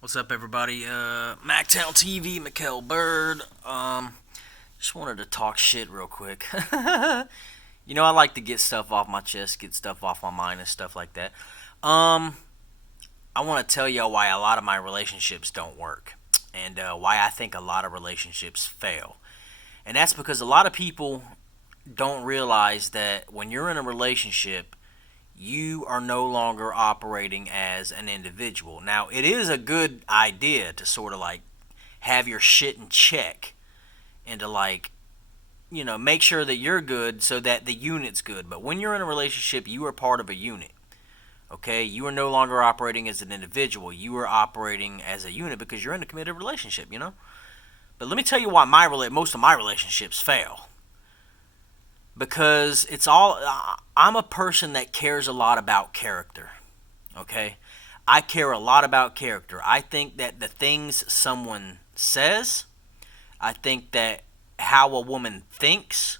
What's up, everybody? MacTown TV, Mikkel Bird. Just wanted to talk shit real quick. I like to get stuff off my chest, get stuff off my mind, and stuff like that. Um, I want to tell y'all why a lot of my relationships don't work, and why I think a lot of relationships fail. And that's because a lot of people don't realize that when you're in a relationship, you are no longer operating as an individual. Now, it is a good idea to sort of like have your shit in check and to make sure that you're good so that the unit's good. But when you're in a relationship, you are part of a unit. Okay? You are no longer operating as an individual. You are operating as a unit because you're in a committed relationship. But let me tell you why most of my relationships fail. Because I'm a person that cares a lot about character. Okay? I care a lot about character. I think that the things someone says, I think that how a woman thinks,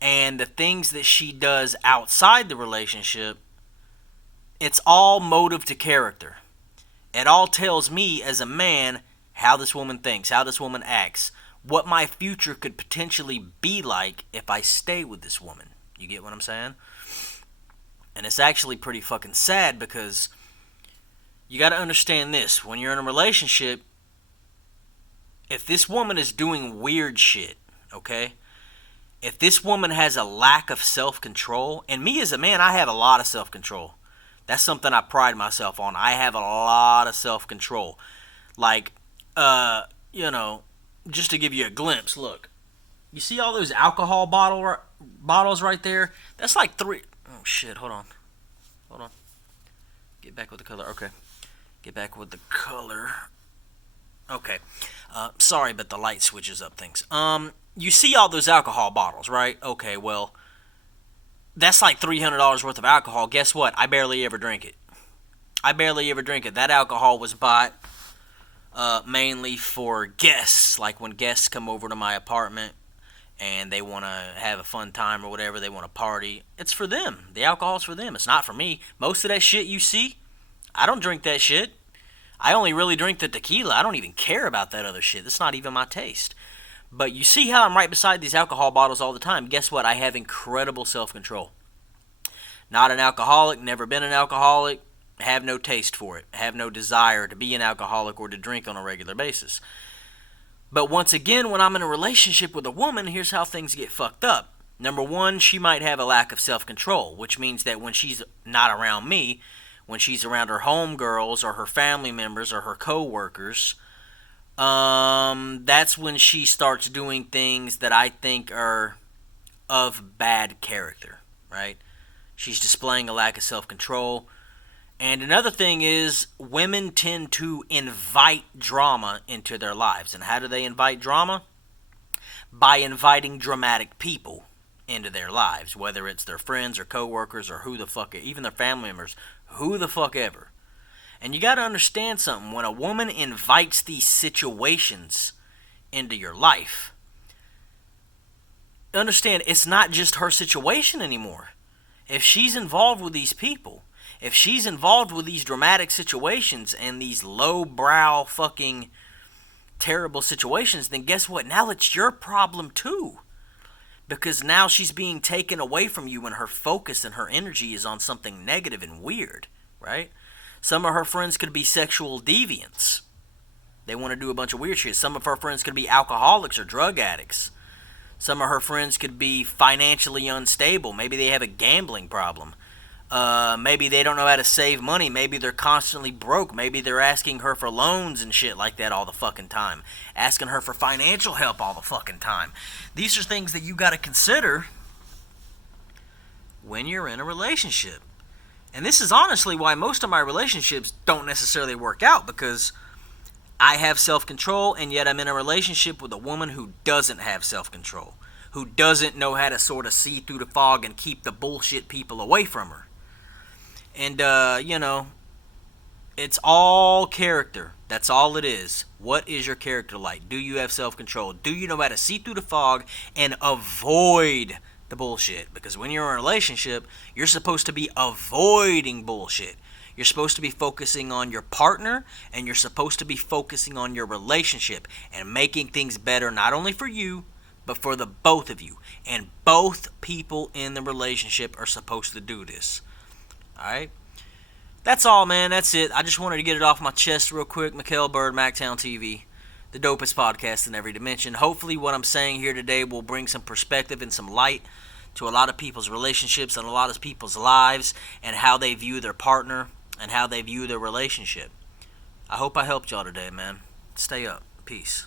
and the things that she does outside the relationship, it's all motive to character. It all tells me as a man how this woman thinks, how this woman acts, what my future could potentially be like if I stay with this woman. You get what I'm saying? And it's actually pretty fucking sad because you got to understand this. When you're in a relationship, if this woman is doing weird shit, okay? If this woman has a lack of self-control, and me as a man, I have a lot of self-control. That's something I pride myself on. I have a lot of self-control. Like, just to give you a glimpse, look. You see all those alcohol bottles right there? That's like three. Oh, shit. Hold on. Hold on. Get back with the color. Okay. Get back with the color. Okay. Sorry, but the light switches up things. You see all those alcohol bottles, right? Okay, well, that's like $300 worth of alcohol. Guess what? I barely ever drink it. I barely ever drink it. That alcohol was bought mainly for guests. Like when guests come over to my apartment and they want to have a fun time or whatever, they want to party. It's for them. The alcohol's for them. It's not for me. Most of that shit you see, I don't drink that shit. I only really drink the tequila. I don't even care about that other shit. That's not even my taste. But you see how I'm right beside these alcohol bottles all the time. Guess what? I have incredible self-control. Not an alcoholic, never been an alcoholic, have no taste for it, have no desire to be an alcoholic or to drink on a regular basis. But once again, when I'm in a relationship with a woman, here's how things get fucked up. Number one, she might have a lack of self-control, which means that when she's not around me, when she's around her homegirls or her family members or her co-workers, that's when she starts doing things that I think are of bad character, right? She's displaying a lack of self-control. And another thing is, women tend to invite drama into their lives. And how do they invite drama? By inviting dramatic people into their lives, whether it's their friends or coworkers or who the fuck, even their family members, who the fuck ever. And you got to understand something. When a woman invites these situations into your life, understand it's not just her situation anymore. If she's involved with these people, if she's involved with these dramatic situations and these low-brow fucking terrible situations, then guess what? Now it's your problem too. Because now she's being taken away from you and her focus and her energy is on something negative and weird, right? Some of her friends could be sexual deviants. They want to do a bunch of weird shit. Some of her friends could be alcoholics or drug addicts. Some of her friends could be financially unstable. Maybe they have a gambling problem. Maybe they don't know how to save money. Maybe they're constantly broke. Maybe they're asking her for loans and shit like that all the fucking time. Asking her for financial help all the fucking time. These are things that you got to consider when you're in a relationship. And this is honestly why most of my relationships don't necessarily work out, because I have self-control and yet I'm in a relationship with a woman who doesn't have self-control. Who doesn't know how to sort of see through the fog and keep the bullshit people away from her. And, it's all character. That's all it is. What is your character like? Do you have self-control? Do you know how to see through the fog and avoid the bullshit? Because when you're in a relationship, you're supposed to be avoiding bullshit. You're supposed to be focusing on your partner, and you're supposed to be focusing on your relationship and making things better, not only for you, but for the both of you. And both people in the relationship are supposed to do this. Alright? That's all, man. That's it. I just wanted to get it off my chest real quick. Mikael Bird, MacTown TV, the dopest podcast in every dimension. Hopefully what I'm saying here today will bring some perspective and some light to a lot of people's relationships and a lot of people's lives and how they view their partner and how they view their relationship. I hope I helped y'all today, man. Stay up. Peace.